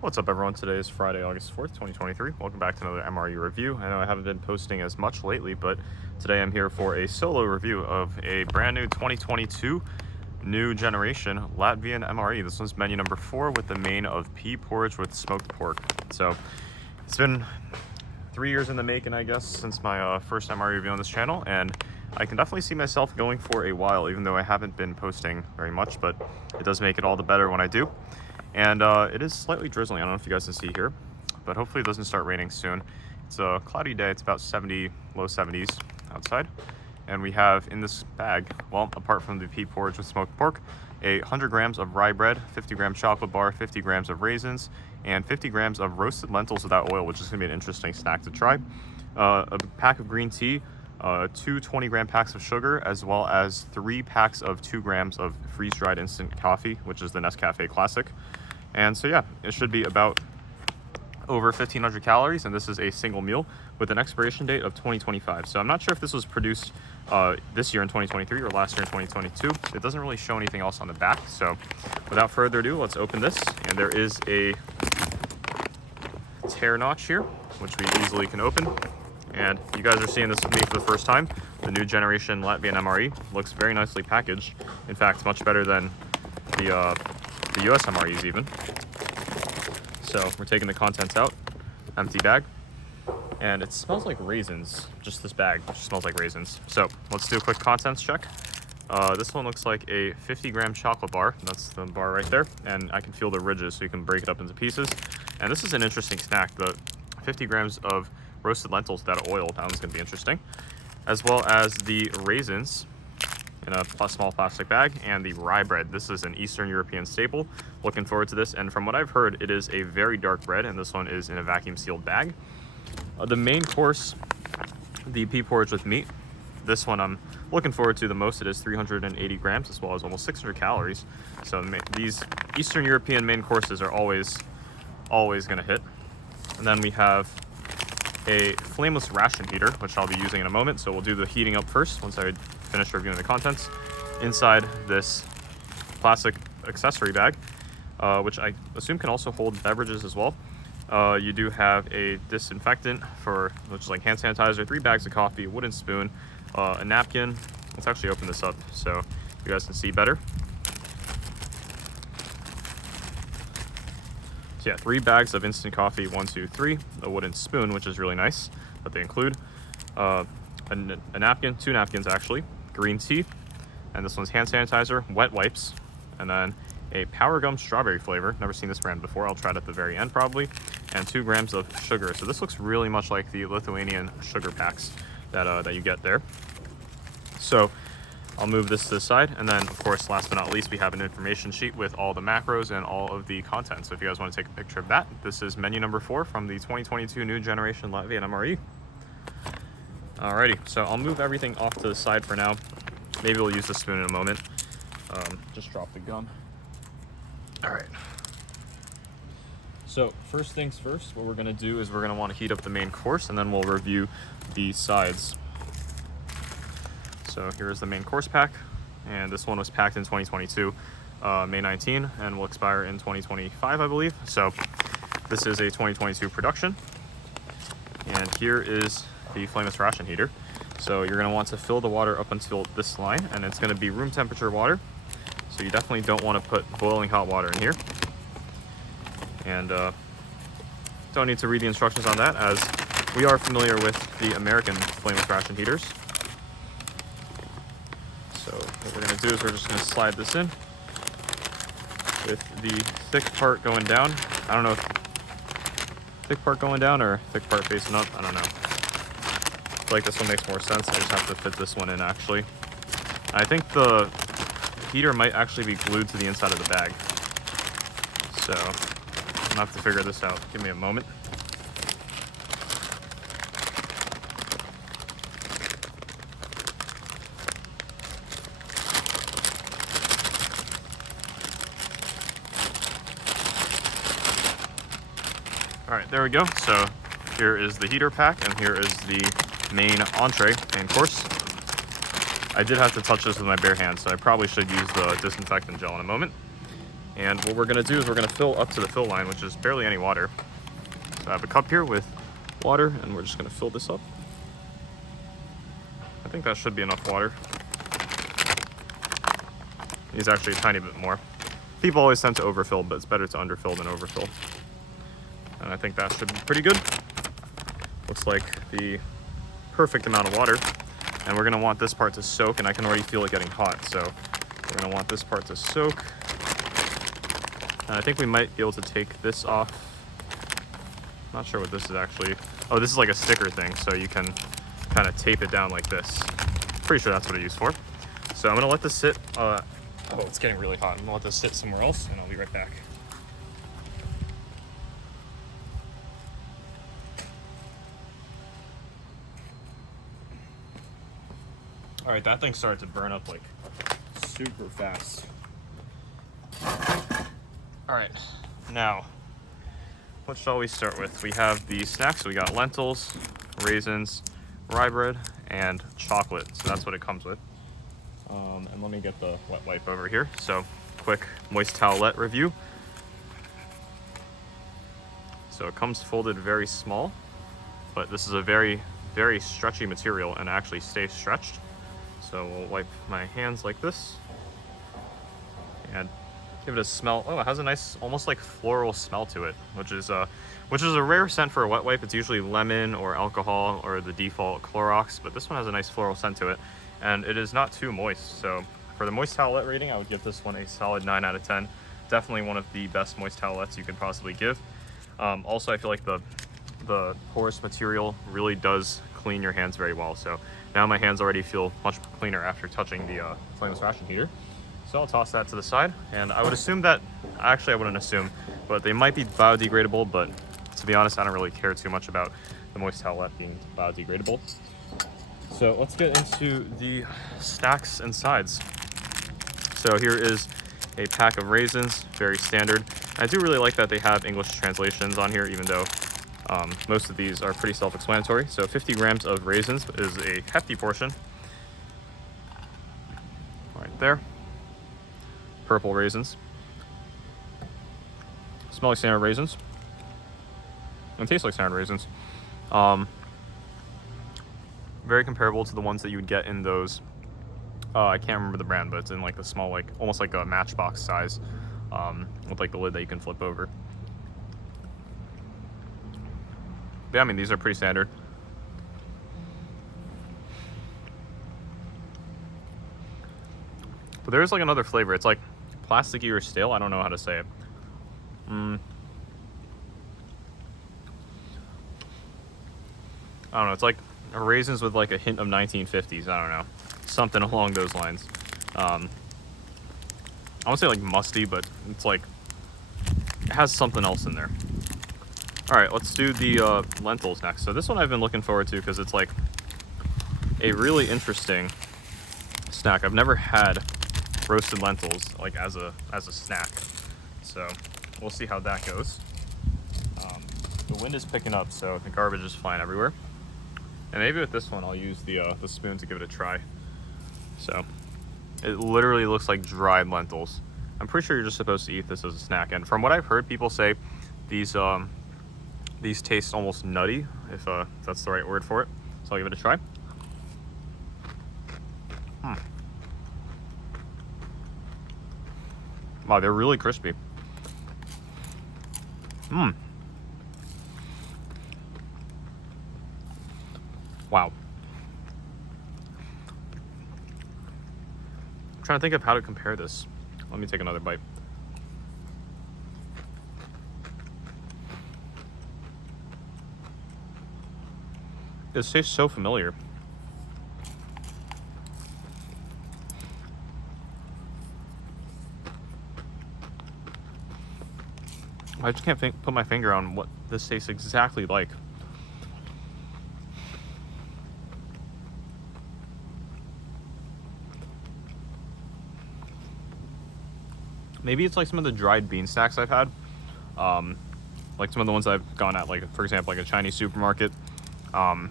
What's up, everyone? Today is Friday, August 4th, 2023. Welcome back to another MRE review. I know I haven't been posting as much lately, but today I'm here for a solo review of a brand new 2022 new generation Latvian MRE. This one's menu number 4 with the main of pea porridge with smoked pork. So it's been 3 years in the making, I guess, since my first MRE review on this channel, and I can definitely see myself going for a while, even though I haven't been posting very much, but it does make it all the better when I do. And it is slightly drizzling. I don't know if you guys can see here, but hopefully it doesn't start raining soon. It's a cloudy day. It's about 70, low 70s outside. And we have in this bag, well, apart from the pea porridge with smoked pork, 100 grams of rye bread, 50 gram chocolate bar, 50 grams of raisins, and 50 grams of roasted lentils without oil, which is going to be an interesting snack to try. A pack of green tea, 2 20-gram packs of sugar, as well as 3 packs of 2 grams of freeze-dried instant coffee, which is the Nescafe Classic. And so yeah, it should be about over 1,500 calories, and this is a single meal with an expiration date of 2025. So I'm not sure if this was produced this year in 2023 or last year in 2022. It doesn't really show anything else on the back. So without further ado, let's open this. And there is a tear notch here, which we easily can open. And you guys are seeing this with me for the first time. The new generation Latvian MRE looks very nicely packaged. In fact, much better than the US MREs even. So we're taking the contents out, empty bag, and it smells like raisins. Just this bag just smells like raisins. So let's do a quick contents check. This one looks like a 50-gram chocolate bar. That's the bar right there, and I can feel the ridges, so you can break it up into pieces. And this is an interesting snack. The 50 grams of roasted lentils without oil, that one's going to be interesting, as well as the raisins in a small plastic bag, and the rye bread. This is an Eastern European staple. Looking forward to this, and from what I've heard, it is a very dark bread, and this one is in a vacuum sealed bag. The main course, the pea porridge with meat, this one I'm looking forward to the most. It is 380 grams as well as almost 600 calories. So these Eastern European main courses are always going to hit. And then we have a flameless ration heater, which I'll be using in a moment. So we'll do the heating up first once I finish reviewing the contents. Inside this plastic accessory bag, which I assume can also hold beverages as well. You do have a disinfectant which is like hand sanitizer, 3 bags of coffee, a wooden spoon, a napkin. Let's actually open this up so you guys can see better. So yeah, 3 bags of instant coffee, 1, 2, 3, a wooden spoon, which is really nice that they include, a napkin, 2 napkins actually, green tea, and this one's hand sanitizer, wet wipes, and then a Power Gum strawberry flavor. Never seen this brand before. I'll try it at the very end probably, and 2 grams of sugar. So this looks really much like the Lithuanian sugar packs that you get there. So I'll move this to the side, and then of course, last but not least, we have an information sheet with all the macros and all of the content. So if you guys want to take a picture of that, this is menu number 4 from the 2022 new generation Latvian MRE. Alrighty, so I'll move everything off to the side for now. Maybe we'll use the spoon in a moment. Just drop the gum. Alright. So first things first, what we're going to do is we're going to want to heat up the main course, and then we'll review the sides. So here's the main course pack, and this one was packed in 2022, May 19, and will expire in 2025, I believe. So this is a 2022 production, and here is the flameless ration heater. So you're going to want to fill the water up until this line, and it's going to be room temperature water. So you definitely don't want to put boiling hot water in here. And don't need to read the instructions on that, as we are familiar with the American flameless ration heaters. So what we're going to do is we're just going to slide this in with the thick part going down. I don't know if thick part going down or thick part facing up. I don't know. I feel like this one makes more sense. I just have to fit this one in actually. I think the heater might actually be glued to the inside of the bag. So I'm gonna have to figure this out. Give me a moment. All right, there we go. So here is the heater pack, and here is the main entree and course. I did have to touch this with my bare hands, so I probably should use the disinfectant gel in a moment. And what we're gonna do is we're gonna fill up to the fill line, which is barely any water. So I have a cup here with water, and we're just gonna fill this up. I think that should be enough water. Needs actually a tiny bit more. People always tend to overfill, but it's better to underfill than overfill. And I think that should be pretty good. Looks like the perfect amount of water. And we're gonna want this part to soak, and I can already feel it getting hot. So we're gonna want this part to soak. And I think we might be able to take this off. Not sure what this is actually. Oh, this is like a sticker thing, so you can kind of tape it down like this. Pretty sure that's what it's used for. So I'm gonna let this sit. Oh, it's getting really hot. I'm gonna let this sit somewhere else, and I'll be right back. All right, that thing started to burn up like super fast. All right, now, what shall we start with? We have the snacks. We got lentils, raisins, rye bread, and chocolate. So that's what it comes with. And let me get the wet wipe over here. So, quick moist towelette review. So it comes folded very small, but this is a very, very stretchy material and actually stays stretched. So we'll wipe my hands like this and give it a smell. Oh, it has a nice, almost like floral smell to it, which is a rare scent for a wet wipe. It's usually lemon or alcohol or the default Clorox, but this one has a nice floral scent to it, and it is not too moist. So for the moist towelette rating, I would give this one a solid 9 out of 10. Definitely one of the best moist towelettes you could possibly give. Also, I feel like the porous material really does clean your hands very well. So now my hands already feel much cleaner after touching the flameless ration heater. So I'll toss that to the side, and I would assume that, actually I wouldn't assume, but they might be biodegradable, but to be honest, I don't really care too much about the moist towelette being biodegradable. So let's get into the stacks and sides. So here is a pack of raisins, very standard. I do really like that they have English translations on here, even though most of these are pretty self-explanatory. So 50 grams of raisins is a hefty portion. Right there. Purple raisins. Smell like standard raisins. And taste like standard raisins. Very comparable to the ones that you would get in those, I can't remember the brand, but it's in like the small, like almost like a Matchbox size, with like the lid that you can flip over. Yeah, I mean, these are pretty standard. But there is like another flavor. It's like plasticky or stale. I don't know how to say it. I don't know. It's like raisins with like a hint of 1950s. I don't know. Something along those lines. I won't say like musty, but it's like, it has something else in there. All right, let's do the lentils next. So this one I've been looking forward to because it's like a really interesting snack. I've never had roasted lentils like as a snack. So we'll see how that goes. The wind is picking up, so the garbage is flying everywhere. And maybe with this one, I'll use the spoon to give it a try. So it literally looks like dried lentils. I'm pretty sure you're just supposed to eat this as a snack. And from what I've heard people say, these taste almost nutty, if that's the right word for it. So I'll give it a try. Wow, they're really crispy. Wow. I'm trying to think of how to compare this. Let me take another bite. This tastes so familiar. I just can't put my finger on what this tastes exactly like. Maybe it's like some of the dried bean snacks I've had. Like some of the ones I've gone at, like for example, like a Chinese supermarket. But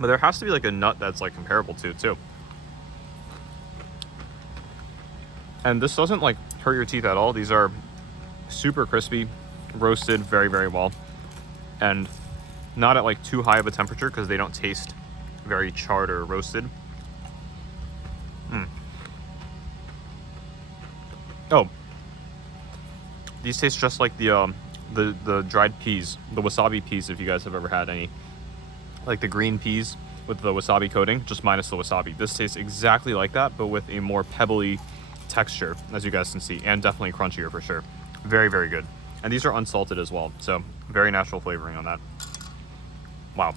there has to be like a nut that's like comparable to it too. And this doesn't like hurt your teeth at all. These are super crispy, roasted very, very well, and not at like too high of a temperature because they don't taste very charred or roasted. Oh, these taste just like the dried peas, the wasabi peas, if you guys have ever had any. Like the green peas with the wasabi coating, just minus the wasabi. This tastes exactly like that, but with a more pebbly texture, as you guys can see, and definitely crunchier for sure. Very, very good. And these are unsalted as well, so very natural flavoring on that. Wow,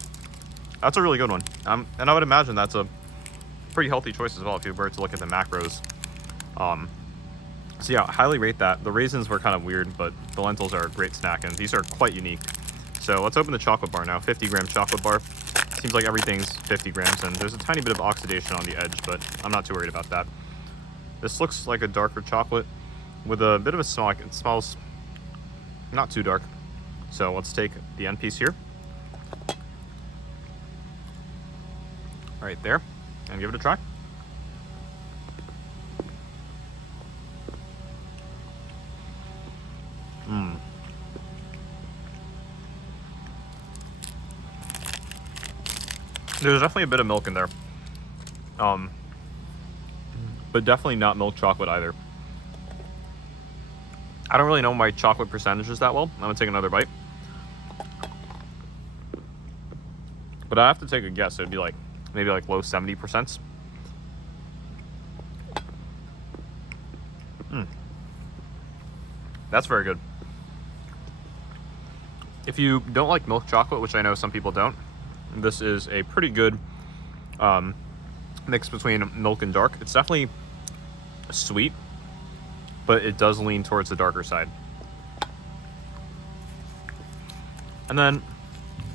that's a really good one. And I would imagine that's a pretty healthy choice as well if you were to look at the macros. So yeah, highly rate that. The raisins were kind of weird, but the lentils are a great snack, and these are quite unique. So let's open the chocolate bar now. 50-gram chocolate bar. Seems like everything's 50 grams, and there's a tiny bit of oxidation on the edge, but I'm not too worried about that. This looks like a darker chocolate with a bit of a smell. It smells not too dark. So let's take the end piece here. Right there, and give it a try. There's definitely a bit of milk in there, but definitely not milk chocolate either. I don't really know my chocolate percentages that well. I'm gonna take another bite, but I have to take a guess. It'd be like maybe like low 70%. That's very good. If you don't like milk chocolate, which I know some people don't, this is a pretty good mix between milk and dark. It's definitely sweet, but it does lean towards the darker side. And then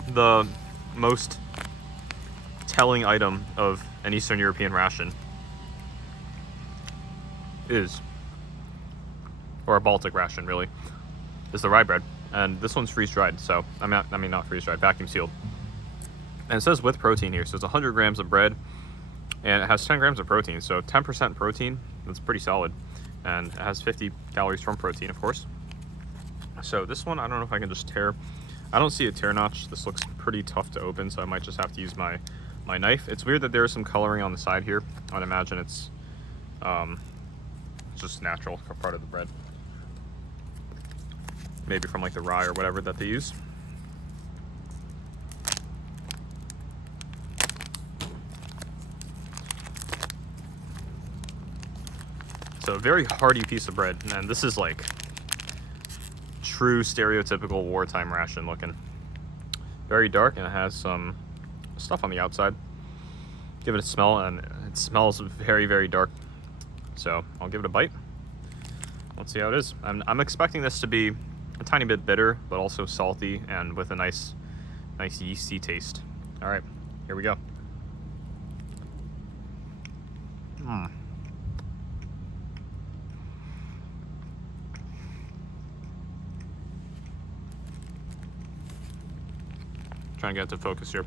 the most telling item of an Eastern European ration is, or a Baltic ration really, is the rye bread. And this one's freeze-dried, so I mean not freeze-dried, vacuum sealed. And it says with protein here, so it's 100 grams of bread, and it has 10 grams of protein, so 10% protein. That's pretty solid, and it has 50 calories from protein, of course. So this one, I don't know if I can just tear. I don't see a tear notch. This looks pretty tough to open, so I might just have to use my knife. It's weird that there is some coloring on the side here. I'd imagine it's just natural for part of the bread. Maybe from like the rye or whatever that they use. So a very hearty piece of bread, and this is like true stereotypical wartime ration looking. Very dark, and it has some stuff on the outside. Give it a smell, and it smells very, very dark. So I'll give it a bite. Let's see how it is. I'm expecting this to be a tiny bit bitter, but also salty and with a nice yeasty taste. All right, here we go. Trying to get it to focus here.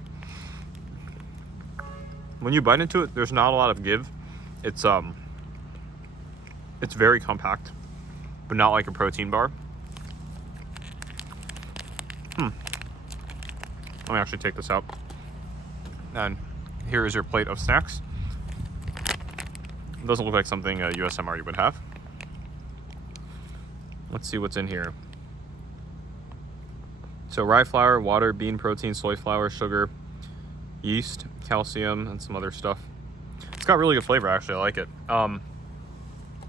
When you bite into it, there's not a lot of give. It's very compact, but not like a protein bar. Let me actually take this out. And here is your plate of snacks. It doesn't look like something a US MRE would have. Let's see what's in here. So rye flour, water, bean protein, soy flour, sugar, yeast, calcium, and some other stuff. It's got really good flavor, actually. I like it.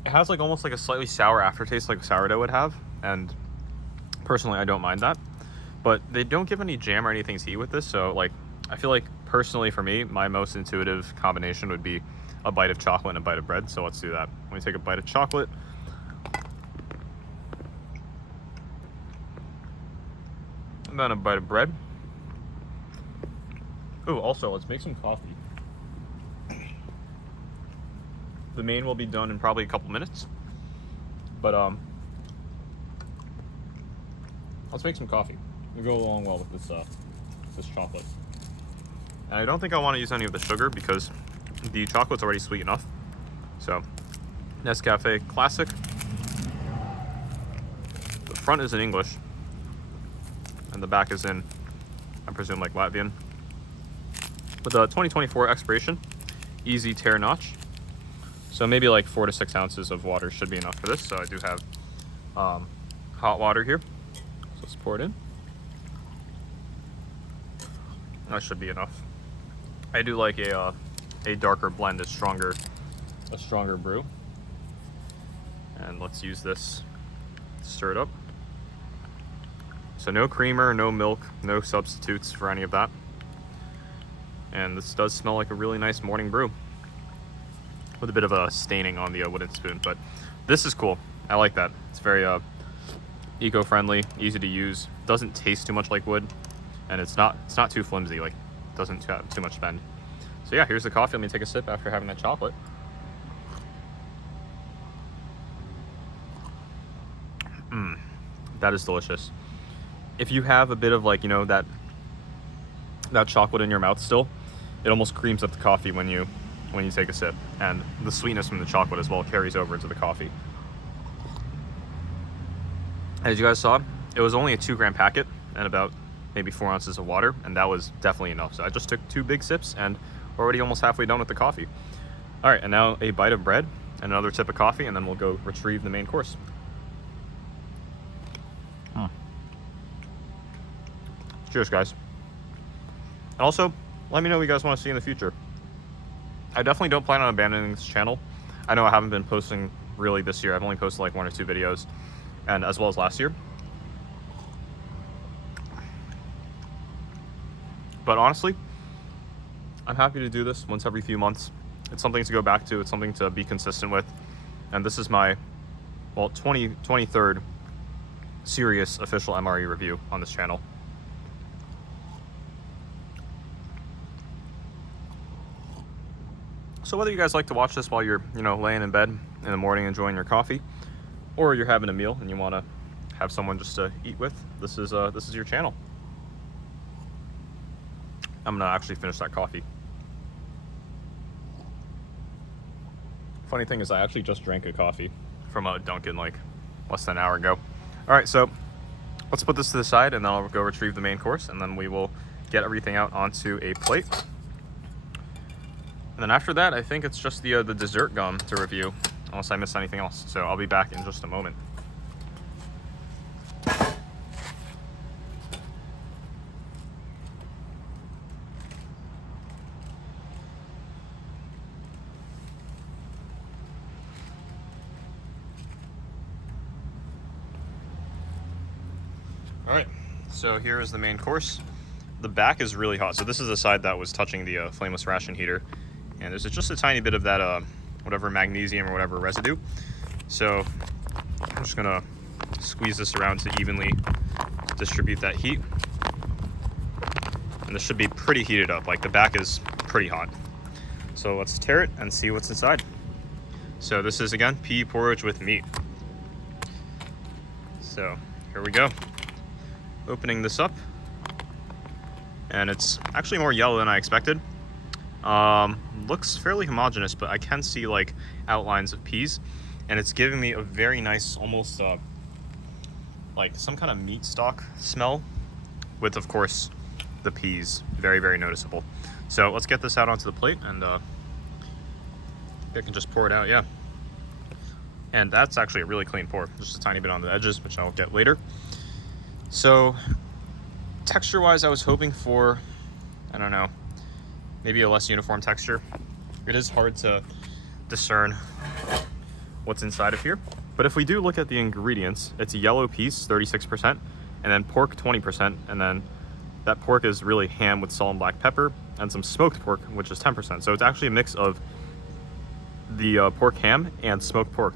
It has like almost like a slightly sour aftertaste like sourdough would have, and personally I don't mind that. But they don't give any jam or anything to eat with this, so like I feel like personally for me, my most intuitive combination would be a bite of chocolate and a bite of bread. So let's do that. Let me take a bite of chocolate. And then a bite of bread. Oh, also, let's make some coffee. The main will be done in probably a couple minutes. But let's make some coffee. It'll go along well with this chocolate. And I don't think I want to use any of the sugar because the chocolate's already sweet enough. So, Nescafe Classic. front is in English, and the back is in, I presume, like Latvian. With a 2024 expiration, easy tear notch. So maybe like 4 to 6 ounces of water should be enough for this. So I do have hot water here. So let's pour it in. That should be enough. I do like a darker blend, a stronger brew. And let's use this to stir it up. So no creamer, no milk, no substitutes for any of that. And this does smell like a really nice morning brew with a bit of a staining on the wooden spoon, but this is cool. I like that. It's very eco-friendly, easy to use, doesn't taste too much like wood, and it's not too flimsy, like doesn't have too much bend. So yeah, here's the coffee. Let me take a sip after having that chocolate. That is delicious. If you have a bit of like, you know, that chocolate in your mouth still, it almost creams up the coffee when you take a sip, and the sweetness from the chocolate as well carries over into the coffee. As you guys saw, it was only a 2-gram packet and about maybe 4 ounces of water, and that was definitely enough. So I just took 2 big sips and already almost halfway done with the coffee. All right, and now a bite of bread and another sip of coffee, and then we'll go retrieve the main course. Cheers, guys. And also, let me know what you guys want to see in the future. I definitely don't plan on abandoning this channel. I know I haven't been posting really this year. I've only posted like 1 or 2 videos, and as well as last year. But honestly, I'm happy to do this once every few months. It's something to go back to. It's something to be consistent with. And this is my, well, 23rd serious official MRE review on this channel. So whether you guys like to watch this while you're, you know, laying in bed in the morning enjoying your coffee, or you're having a meal and you want to have someone just to eat with, this is your channel. I'm gonna actually finish that coffee. Funny thing is, I actually just drank a coffee from a Dunkin' like less than an hour ago. All right, so let's put this to the side, and then I'll go retrieve the main course, and then we will get everything out onto a plate. And then after that, I think it's just the dessert gum to review, unless I miss anything else. So I'll be back in just a moment. All right, so here is the main course. The back is really hot. So this is the side that was touching the flameless ration heater. And there's just a tiny bit of that, whatever magnesium or whatever residue. So I'm just gonna squeeze this around to evenly distribute that heat. And this should be pretty heated up, like the back is pretty hot. So let's tear it and see what's inside. So this is, again, pea porridge with meat. So here we go. Opening this up. And it's actually more yellow than I expected. Looks fairly homogeneous, but I can see like outlines of peas, and it's giving me a very nice, almost like some kind of meat stock smell, with of course the peas, very, very noticeable. So let's get this out onto the plate, and I can just pour it out. Yeah, and that's actually a really clean pour, just a tiny bit on the edges, which I'll get later. So texture wise, I was hoping for, I don't know, maybe a less uniform texture. It is hard to discern what's inside of here. But if we do look at the ingredients, it's a yellow peas, 36%, and then pork, 20%, and then that pork is really ham with salt and black pepper, and some smoked pork, which is 10%. So it's actually a mix of the pork ham and smoked pork,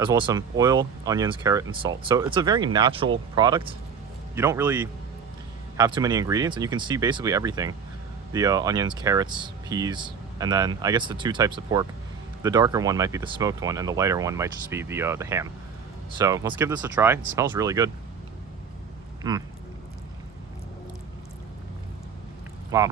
as well as some oil, onions, carrot, and salt. So it's a very natural product. You don't really have too many ingredients, and you can see basically everything. The onions, carrots, peas, and then I guess the 2 types of pork. The darker one might be the smoked one, and the lighter one might just be the ham. So let's give this a try. It smells really good. Wow.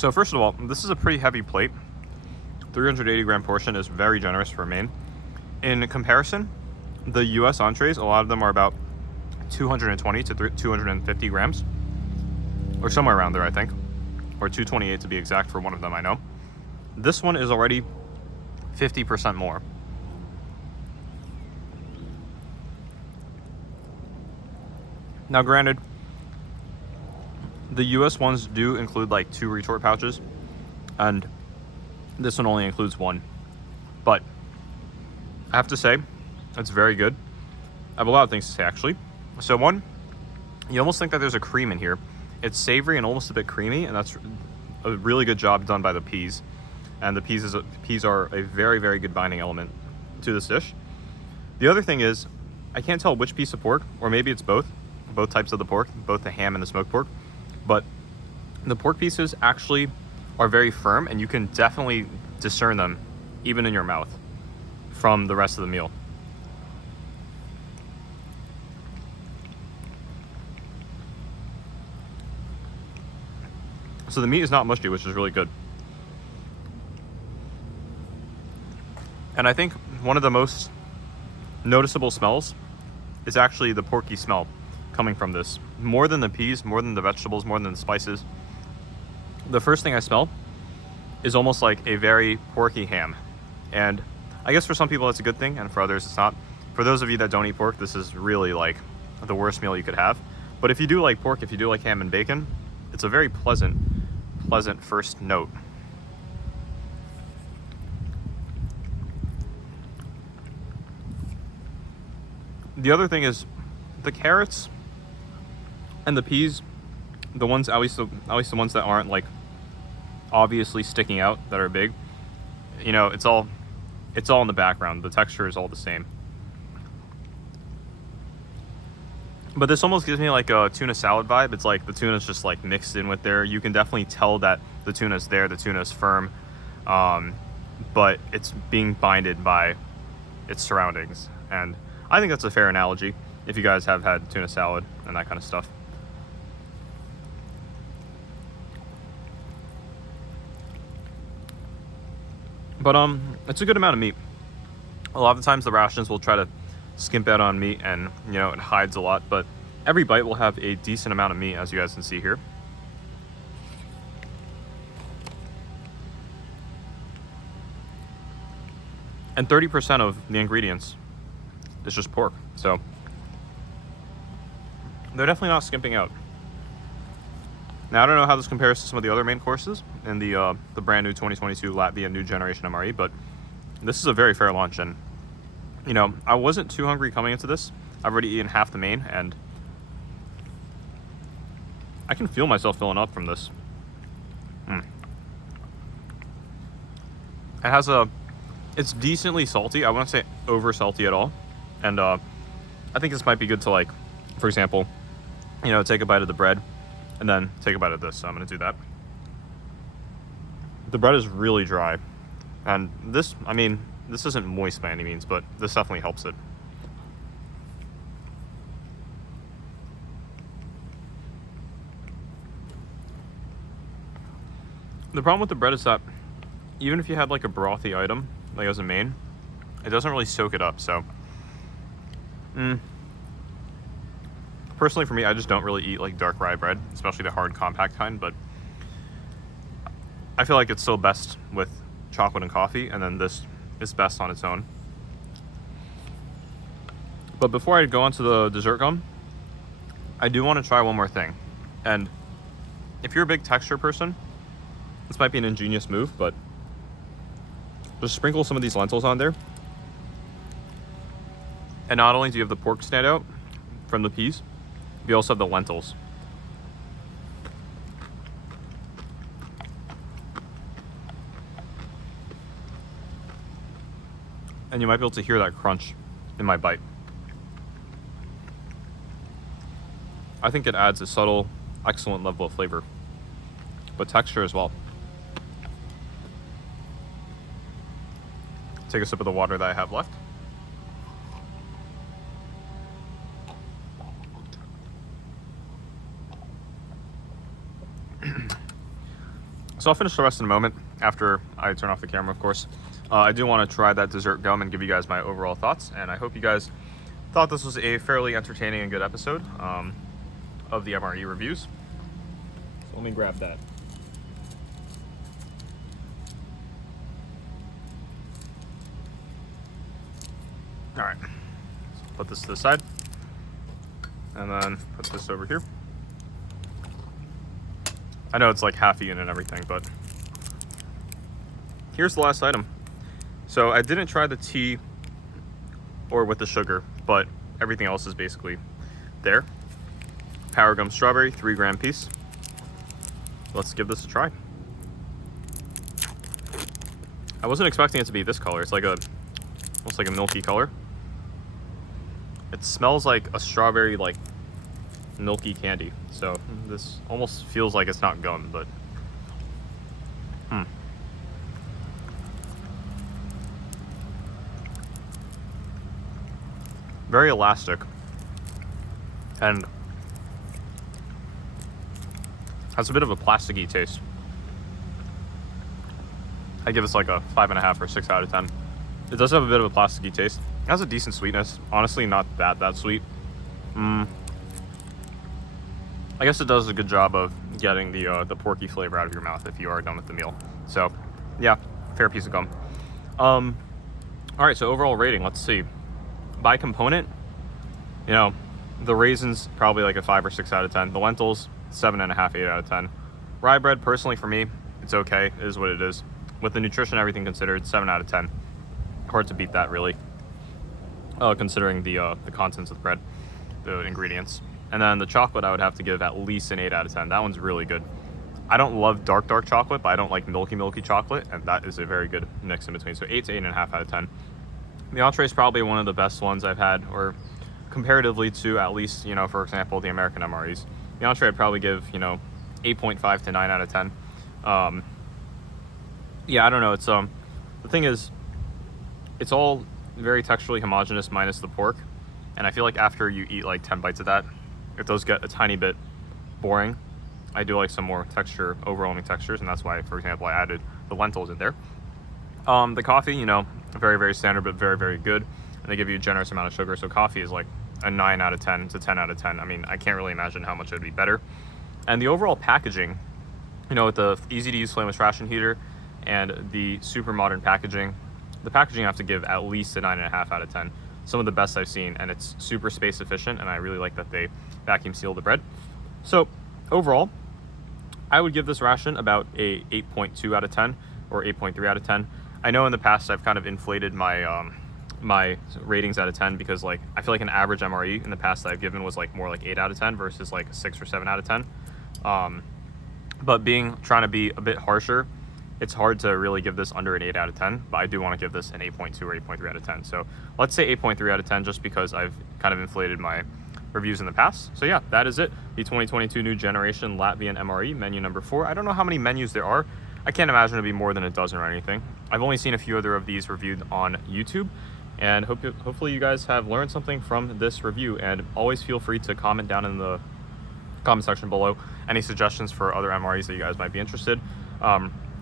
So first of all, this is a pretty heavy plate. 380 gram portion is very generous for a main. In comparison, the US entrees, a lot of them are about 220 to 250 grams, or somewhere around there, I think, or 228 to be exact for one of them, I know. This one is already 50% more. Now granted, the US ones do include like 2 retort pouches, and this one only includes 1. But I have to say, it's very good. I have a lot of things to say actually. So one, you almost think that there's a cream in here. It's savory and almost a bit creamy, and that's a really good job done by the peas. And the peas are a very, very good binding element to this dish. The other thing is, I can't tell which piece of pork, or maybe it's both types of the pork, both the ham and the smoked pork, but the pork pieces actually are very firm, and you can definitely discern them even in your mouth from the rest of the meal. So the meat is not mushy, which is really good. And I think one of the most noticeable smells is actually the porky smell coming from this. More than the peas, more than the vegetables, more than the spices. The first thing I smell is almost like a very porky ham. And I guess for some people that's a good thing, and for others it's not. For those of you that don't eat pork, this is really like the worst meal you could have. But if you do like pork, if you do like ham and bacon, it's a very pleasant first note. The other thing is the carrots and the peas, the ones, at least the ones that aren't like obviously sticking out, that are big, you know, it's all in the background. The texture is all the same. But this almost gives me like a tuna salad vibe. It's like the tuna's just like mixed in with there. You can definitely tell that the tuna's there, the tuna's firm, but it's being binded by its surroundings. And I think that's a fair analogy if you guys have had tuna salad and that kind of stuff. But it's a good amount of meat. A lot of the times the rations will try to skimp out on meat, and you know, it hides a lot, but every bite will have a decent amount of meat, as you guys can see here. And 30% of the ingredients is just pork, so they're definitely not skimping out. Now, I don't know how this compares to some of the other main courses in the brand new 2022 Latvian new generation MRE, but this is a very fair lunch. And you know, I wasn't too hungry coming into this. I've already eaten half the main, and I can feel myself filling up from this. It has it's decently salty. I wouldn't say over salty at all. And I think this might be good to, like, for example, you know, take a bite of the bread and then take a bite of this. So I'm gonna do that. The bread is really dry, and this, I mean, this isn't moist by any means, but this definitely helps it. The problem with the bread is that even if you had like a brothy item, like as a main, it doesn't really soak it up. So personally for me, I just don't really eat like dark rye bread, especially the hard compact kind, but I feel like it's still best with chocolate and coffee, and then this is best on its own. But before I go on to the dessert gum, I do want to try one more thing. And if you're a big texture person, this might be an ingenious move, but just sprinkle some of these lentils on there. And not only do you have the pork stand out from the peas, you also have the lentils. And you might be able to hear that crunch in my bite. I think it adds a subtle, excellent level of flavor, but texture as well. Take a sip of the water that I have left. So I'll finish the rest in a moment after I turn off the camera, of course. I do want to try that dessert gum and give you guys my overall thoughts, and I hope you guys thought this was a fairly entertaining and good episode of the MRE reviews. So let me grab that. All right, so put this to the side, and then put this over here. I know it's like half eaten and everything, but here's the last item. So I didn't try the tea or with the sugar, but everything else is basically there. Power Gum Strawberry, 3 gram piece. Let's give this a try. I wasn't expecting it to be this color. It's like almost like a milky color. It smells like a strawberry, like milky candy. So this almost feels like it's not gum, but very elastic and has a bit of a plasticky taste. I give this like a 5.5 or 6 out of 10. It does have a bit of a plasticky taste. It has a decent sweetness. Honestly, not that sweet. I guess it does a good job of getting the porky flavor out of your mouth if you are done with the meal. So, yeah, fair piece of gum. All right, so overall rating, let's see. By component, you know, the raisins probably like a 5 or 6 out of 10. The lentils, 7.5, 8 out of 10. Rye bread, personally for me, it's okay. It is what it is. With the nutrition, everything considered, 7 out of 10. Hard to beat that, really. Considering the contents of the bread, the ingredients. And then the chocolate, I would have to give at least an 8 out of 10. That one's really good. I don't love dark chocolate, but I don't like milky chocolate, and that is a very good mix in between. So 8 to 8.5 out of 10. The Entree is probably one of the best ones I've had, or comparatively to at least, you know, for example, the American MREs. The Entree I'd probably give, you know, 8.5 to 9 out of 10. Yeah, I don't know. It's the thing is, it's all very texturally homogeneous minus the pork, and I feel like after you eat like 10 bites of that, it does get a tiny bit boring. I do like some more texture, overwhelming textures, and that's why, for example, I added the lentils in there. The coffee, you know, very standard, but very good, and they give you a generous amount of sugar, so coffee is like a 9 out of 10 to 10 out of 10. I mean, I can't really imagine how much it would be better. And the overall packaging, you know, with the easy to use flameless ration heater and the super modern packaging, the packaging I have to give at least a 9.5 out of 10. Some of the best I've seen, and it's super space efficient, and I really like that they vacuum seal the bread. So overall, I would give this ration about a 8.2 out of 10 or 8.3 out of 10. I know in the past I've kind of inflated my my ratings out of 10 because like I feel like an average MRE in the past that I've given was like more like 8 out of 10 versus like 6 or 7 out of 10. But trying to be a bit harsher, it's hard to really give this under an 8 out of 10, but I do want to give this an 8.2 or 8.3 out of 10. So let's say 8.3 out of 10 just because I've kind of inflated my reviews in the past. So yeah, that is it. The 2022 new generation Latvian MRE, menu number 4. I don't know how many menus there are. I can't imagine it'd be more than a dozen or anything. I've only seen a few other of these reviewed on YouTube, and hopefully you guys have learned something from this review, and always feel free to comment down in the comment section below any suggestions for other MREs that you guys might be interested.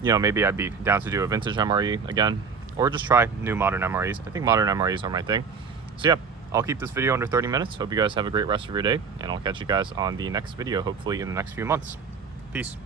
You know, maybe I'd be down to do a vintage MRE again, or just try new modern MREs. I think modern MREs are my thing. So yeah, I'll keep this video under 30 minutes. Hope you guys have a great rest of your day, and I'll catch you guys on the next video, hopefully in the next few months. Peace.